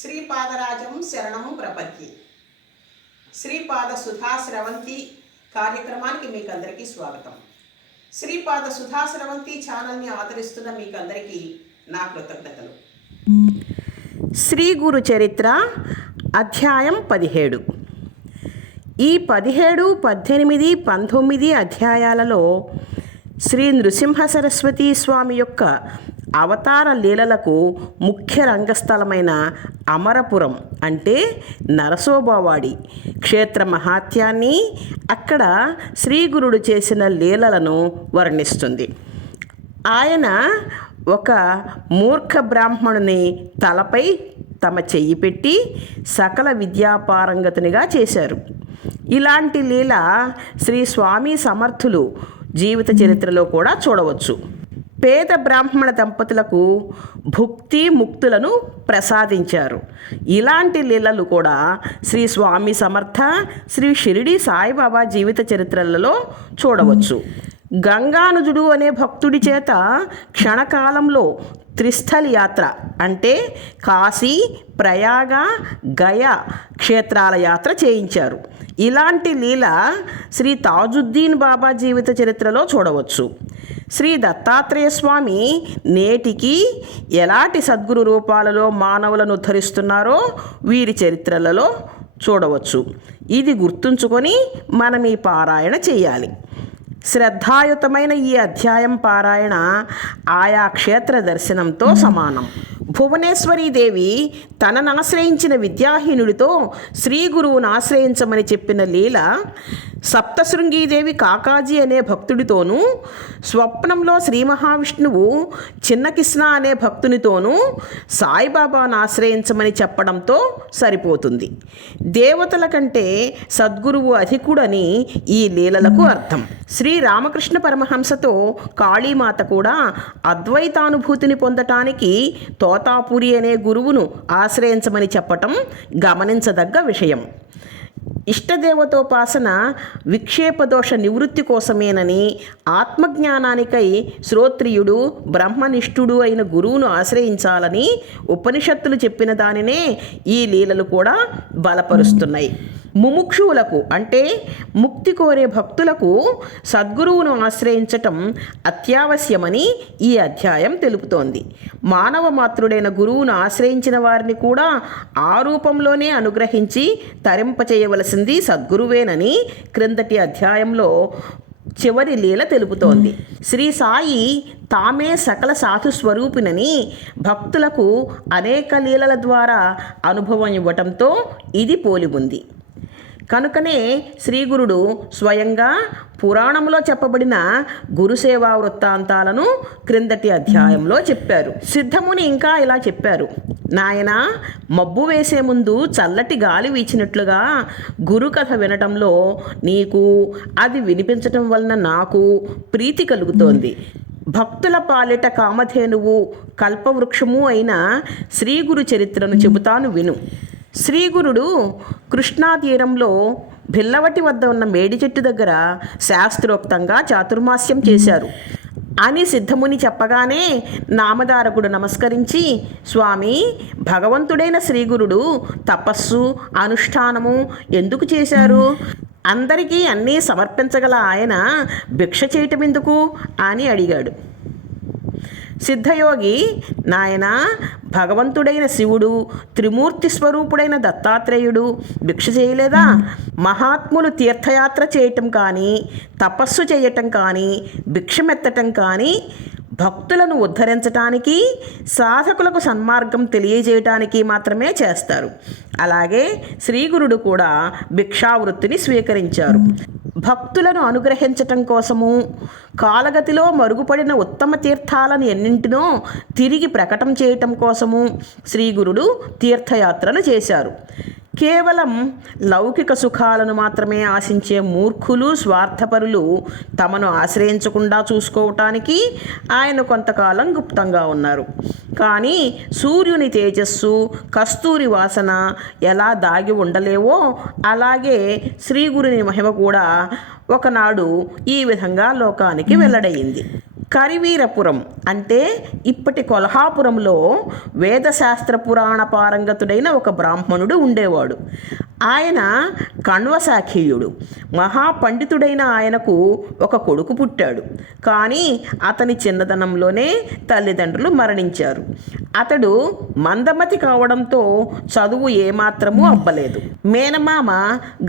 శ్రీపాదరాజం శరణం ప్రపత్తి శ్రీపాద సుధా స్రవంతి కార్యక్రమానికి మీకు అందరికీ స్వాగతం. శ్రీపాద సుధా స్రవంతి ఛానల్ని ఆదరిస్తున్న మీకు అందరికీ నా కృతజ్ఞతలు. శ్రీ గురు చరిత్ర అధ్యాయం పదిహేడు. ఈ పదిహేడు పద్దెనిమిది పంతొమ్మిది అధ్యాయాలలో శ్రీ నృసింహ సరస్వతి స్వామి యొక్క అవతార లీలలకు ముఖ్య రంగస్థలమైన అమరపురం అంటే నరసోబావాడి క్షేత్ర మహాత్యాన్ని అక్కడ శ్రీగురుడు చేసిన లీలలను వర్ణిస్తుంది. ఆయన ఒక మూర్ఖ బ్రాహ్మణుని తలపై తమ చెయ్యి పెట్టి సకల విద్యాపారంగతునిగా చేశారు. ఇలాంటి లీల శ్రీ స్వామి సమర్థులు జీవిత చరిత్రలో కూడా చూడవచ్చు. పేద బ్రాహ్మణ దంపతులకు భుక్తి ముక్తులను ప్రసాదించారు. ఇలాంటి లీలలు కూడా శ్రీ స్వామి సమర్థ శ్రీ షిరిడి సాయిబాబా జీవిత చరిత్రలలో చూడవచ్చు. గంగానుజుడు అనే భక్తుడి చేత క్షణకాలంలో త్రిస్థల్ యాత్ర అంటే కాశీ ప్రయాగ గయ క్షేత్రాల యాత్ర చేయించారు. ఇలాంటి లీల శ్రీ తాజుద్దీన్ బాబా జీవిత చరిత్రలో చూడవచ్చు. శ్రీ దత్తాత్రేయ స్వామి నేటికి ఎలాంటి సద్గురు రూపాలలో మానవులను ఉద్ధరిస్తున్నారో వీరి చరిత్రలలో చూడవచ్చు. ఇది గుర్తుంచుకొని మనం ఈ పారాయణ చేయాలి. శ్రద్ధాయుతమైన ఈ అధ్యాయం పారాయణ ఆయా క్షేత్ర దర్శనంతో సమానం. భువనేశ్వరీదేవి తనను ఆశ్రయించిన విద్యాహీనుడితో శ్రీ గురువును ఆశ్రయించమని చెప్పిన లీల సప్తశృంగీదేవి కాకాజీ అనే భక్తుడితోనూ స్వప్నంలో శ్రీ మహావిష్ణువు చిన్నకిష్ణ అనే భక్తునితోనూ సాయిబాబాను ఆశ్రయించమని చెప్పడంతో సరిపోతుంది. దేవతల కంటే సద్గురువు అధికుడని ఈ లీలలకు అర్థం. శ్రీ రామకృష్ణ పరమహంసతో కాళీమాత కూడా అద్వైతానుభూతిని పొందటానికి తోతాపురి అనే గురువును ఆశ్రయించమని చెప్పటం గమనించదగ్గ విషయం. ఇష్టదేవతోపాసన విక్షేపదోష నివృత్తి కోసమేనని ఆత్మజ్ఞానానికై శ్రోత్రియుడు బ్రహ్మనిష్ఠుడు అయిన గురువును ఆశ్రయించాలని ఉపనిషత్తులు చెప్పిన దానినే ఈ లీలలు కూడా బలపరుస్తున్నాయి. ముముక్షువులకు అంటే ముక్తి కోరే భక్తులకు సద్గురువును ఆశ్రయించటం అత్యావశ్యమని ఈ అధ్యాయం తెలుపుతోంది. మానవ మాతృడైన గురువును ఆశ్రయించిన వారిని కూడా ఆ రూపంలోనే అనుగ్రహించి తరింపచేయవలసింది సద్గురువేనని క్రిందటి అధ్యాయంలో చివరి లీల తెలుపుతోంది. శ్రీ సాయి తామే సకల సాధు స్వరూపినని భక్తులకు అనేక లీలల ద్వారా అనుభవం ఇవ్వటంతో ఇది పోలి ఉంది. కనుకనే శ్రీగురుడు స్వయంగా పురాణంలో చెప్పబడిన గురుసేవా వృత్తాంతాలను క్రిందటి అధ్యాయంలో చెప్పారు. సిద్ధముని ఇంకా ఇలా చెప్పారు. నాయన మబ్బు వేసే ముందు చల్లటి గాలి వీచినట్లుగా గురు కథ వినటంలో నీకు అది వినిపించటం వలన నాకు ప్రీతి కలుగుతోంది. భక్తుల పాలిట కామధేనువు కల్పవృక్షము అయిన శ్రీగురు చరిత్రను చెబుతాను విను. శ్రీగురుడు కృష్ణా తీరంలో భిల్లవటి వద్ద ఉన్న మేడి చెట్టు దగ్గర శాస్త్రోక్తంగా చాతుర్మాస్యం చేశారు. అని సిద్ధముని చెప్పగానే నామధారకుడు నమస్కరించి స్వామి భగవంతుడైన శ్రీగురుడు తపస్సు అనుష్ఠానము ఎందుకు చేశారు? అందరికీ అన్నీ సమర్పించగల ఆయన భిక్ష చేయటం ఎందుకు అని అడిగాడు. సిద్ధయోగి నాయన భగవంతుడైన శివుడు త్రిమూర్తి స్వరూపుడైన దత్తాత్రేయుడు భిక్ష చేయలేదా? మహాత్ములు తీర్థయాత్ర చేయటం కానీ తపస్సు చేయటం కానీ భిక్షమెత్తటం కానీ భక్తులను ఉద్ధరించటానికి సాధకులకు సన్మార్గం తెలియజేయటానికి మాత్రమే చేస్తారు. అలాగే శ్రీగురుడు కూడా భిక్షావృత్తిని స్వీకరించారు. భక్తులను అనుగ్రహించటం కోసము కాలగతిలో మరుగుపడిన ఉత్తమ తీర్థాలను ఎన్నింటినో తిరిగి ప్రకటన చేయటం కోసము శ్రీగురుడు తీర్థయాత్రలు చేశారు. కేవలం లౌకిక సుఖాలను మాత్రమే ఆశించే మూర్ఖులు స్వార్థపరులు తమను ఆశ్రయించకుండా చూసుకోవటానికి ఆయన కొంతకాలం గుప్తంగా ఉన్నారు. కానీ సూర్యుని తేజస్సు కస్తూరి వాసన ఎలా దాగి ఉండలేవో అలాగే శ్రీగురుని మహిమ కూడా ఒకనాడు ఈ విధంగా లోకానికి వెల్లడయింది కరివీరపురం అంటే ఇప్పటి కొల్హాపురంలో వేదశాస్త్ర పురాణ పారంగతుడైన ఒక బ్రాహ్మణుడు ఉండేవాడు. ఆయన కణ్వశాఖీయుడు. మహాపండితుడైన ఆయనకు ఒక కొడుకు పుట్టాడు. కానీ అతని చిన్నతనంలోనే తల్లిదండ్రులు మరణించారు. అతడు మందమతి కావడంతో చదువు ఏమాత్రమూ అబ్బలేదు. మేనమామ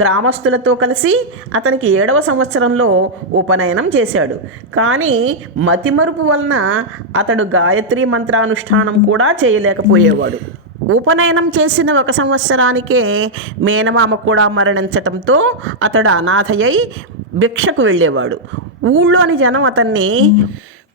గ్రామస్తులతో కలిసి అతనికి ఏడవ సంవత్సరంలో ఉపనయనం చేశాడు. కానీ మతిమరుపు వలన అతడు గాయత్రి మంత్రానుష్ఠానం కూడా చేయలేకపోయేవాడు. ఉపనయనం చేసిన ఒక సంవత్సరానికే మేనమామ కూడా మరణించటంతో అతడు అనాథయ్యి భిక్షకు వెళ్ళేవాడు. ఊళ్ళోని జనం అతన్ని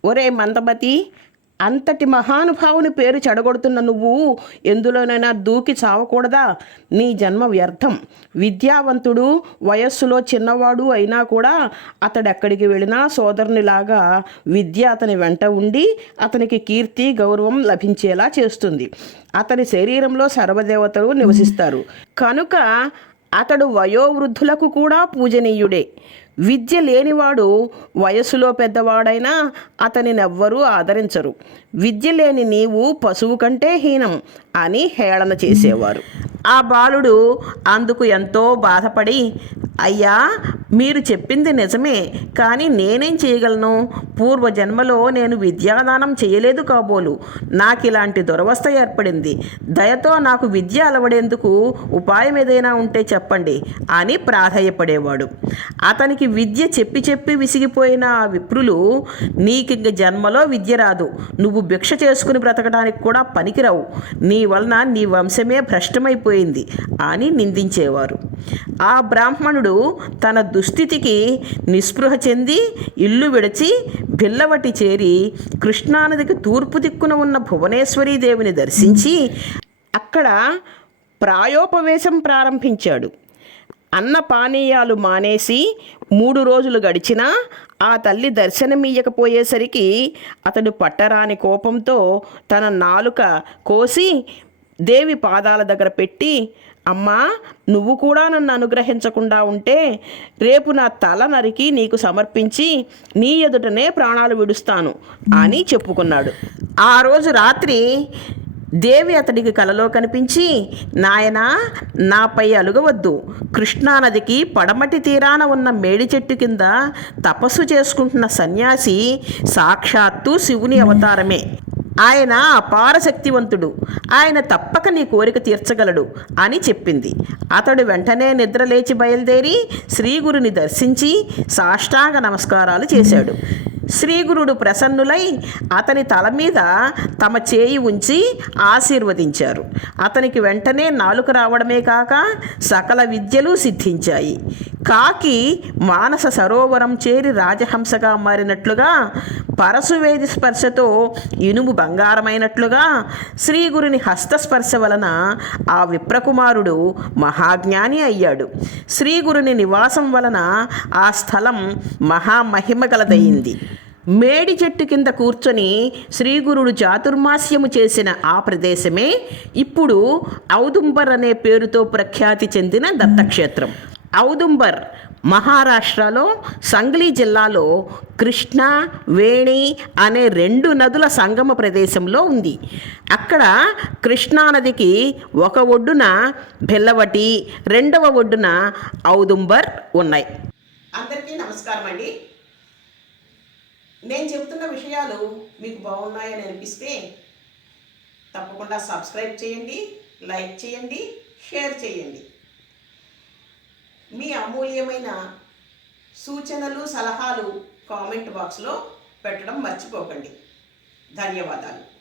ఒరే మందమతి అంతటి మహానుభావుని పేరు చెడగొడుతున్న నువ్వు ఎందులోనైనా దూకి చావకూడదా? నీ జన్మ వ్యర్థం. విద్యావంతుడు వయస్సులో చిన్నవాడు అయినా కూడా అతడెక్కడికి వెళ్ళినా సోదరునిలాగా విద్య అతని వెంట ఉండి అతనికి కీర్తి గౌరవం లభించేలా చేస్తుంది. అతని శరీరంలో సర్వదేవతలు నివసిస్తారు. కనుక అతడు వయోవృద్ధులకు కూడా పూజనీయుడే. విద్య లేనివాడు వయసులో పెద్దవాడైనా అతనినెవ్వరూ ఆదరించరు. విద్య లేని నీవు పశువు కంటే హీనం అని హేళన చేసేవారు. ఆ బాలుడు అందుకు ఎంతో బాధపడి అయ్యా మీరు చెప్పింది నిజమే కానీ నేనేం చేయగలను? పూర్వజన్మలో నేను విద్యాదానం చేయలేదు కాబోలు. నాకు ఇలాంటి దురవస్థ ఏర్పడింది. దయతో నాకు విద్య అలవడేందుకు ఉపాయం ఏదైనా ఉంటే చెప్పండి అని ప్రాధాయపడేవాడు. అతనికి విద్య చెప్పి చెప్పి విసిగిపోయిన ఆ విప్రులు నీకింక జన్మలో విద్య రాదు. నువ్వు భిక్ష చేసుకుని బ్రతకడానికి కూడా పనికిరావు. నీ వలన నీ వంశమే భ్రష్టమైపోయింది అని నిందించేవారు. ఆ బ్రాహ్మణుడు తన దుస్థితికి నిస్పృహ చెంది ఇల్లు విడిచి బిల్లవటి చేరి కృష్ణానదికి తూర్పు దిక్కున ఉన్న భువనేశ్వరీ దేవిని దర్శించి అక్కడ ప్రాయోపవేశం ప్రారంభించాడు. అన్న పానీయాలు మానేసి మూడు రోజులు గడిచినా ఆ తల్లి దర్శనమియ్యకపోయేసరికి అతడు పట్టరాని కోపంతో తన నాలుక కోసి దేవి పాదాల దగ్గర పెట్టి అమ్మా నువ్వు కూడా నన్ను అనుగ్రహించకుండా ఉంటే రేపు నా తల నరికి నీకు సమర్పించి నీ ఎదుటనే ప్రాణాలు విడుస్తాను అని చెప్పుకున్నాడు. ఆ రోజు రాత్రి దేవి అతడికి కలలో కనిపించి నాయనా నాపై అలుగవద్దు. కృష్ణానదికి పడమటి తీరాన ఉన్న మేడి చెట్టు కింద తపస్సు చేసుకుంటున్న సన్యాసి సాక్షాత్తు శివుని అవతారమే. ఆయన అపార శక్తివంతుడు ఆయన తప్పక నీ కోరిక తీర్చగలడు అని చెప్పింది. అతడు వెంటనే నిద్రలేచి బయలుదేరి శ్రీగురుని దర్శించి సాష్టాంగ నమస్కారాలు చేశాడు. శ్రీగురుడు ప్రసన్నులై అతని తల మీద తమ చేయి ఉంచి ఆశీర్వదించారు. అతనికి వెంటనే నాలుక రావడమే కాక సకల విద్యలు సిద్ధించాయి. కాకి మానస సరోవరం చేరి రాజహంసగా మారినట్లుగా పరశువేది స్పర్శతో ఇనుము బంగారమైనట్లుగా శ్రీగురుని హస్తస్పర్శ వలన ఆ విప్రకుమారుడు మహాజ్ఞాని అయ్యాడు. శ్రీగురుని నివాసం వలన ఆ స్థలం మహామహిమ గలదయింది మేడి చెట్టు కింద కూర్చొని శ్రీగురుడు చాతుర్మాస్యము చేసిన ఆ ప్రదేశమే ఇప్పుడు ఔదుంబర్ అనే పేరుతో ప్రఖ్యాతి చెందిన దత్తక్షేత్రం. ఔదుంబర్ మహారాష్ట్రలో సంగ్లీ జిల్లాలో కృష్ణ వేణి అనే రెండు నదుల సంగమ ప్రదేశంలో ఉంది. అక్కడ కృష్ణానదికి ఒక ఒడ్డున బెల్లవటి రెండవ ఒడ్డున ఔదుంబర్ ఉన్నాయి. అందరికీ నమస్కారం అండి. నేను చెబుతున్న విషయాలు మీకు బాగున్నాయని అనిపిస్తే తప్పకుండా సబ్స్క్రైబ్ చేయండి లైక్ చేయండి షేర్ చేయండి. మీ అమూల్యమైన సూచనలు సలహాలు కామెంట్ బాక్స్లో పెట్టడం మర్చిపోకండి. ధన్యవాదాలు.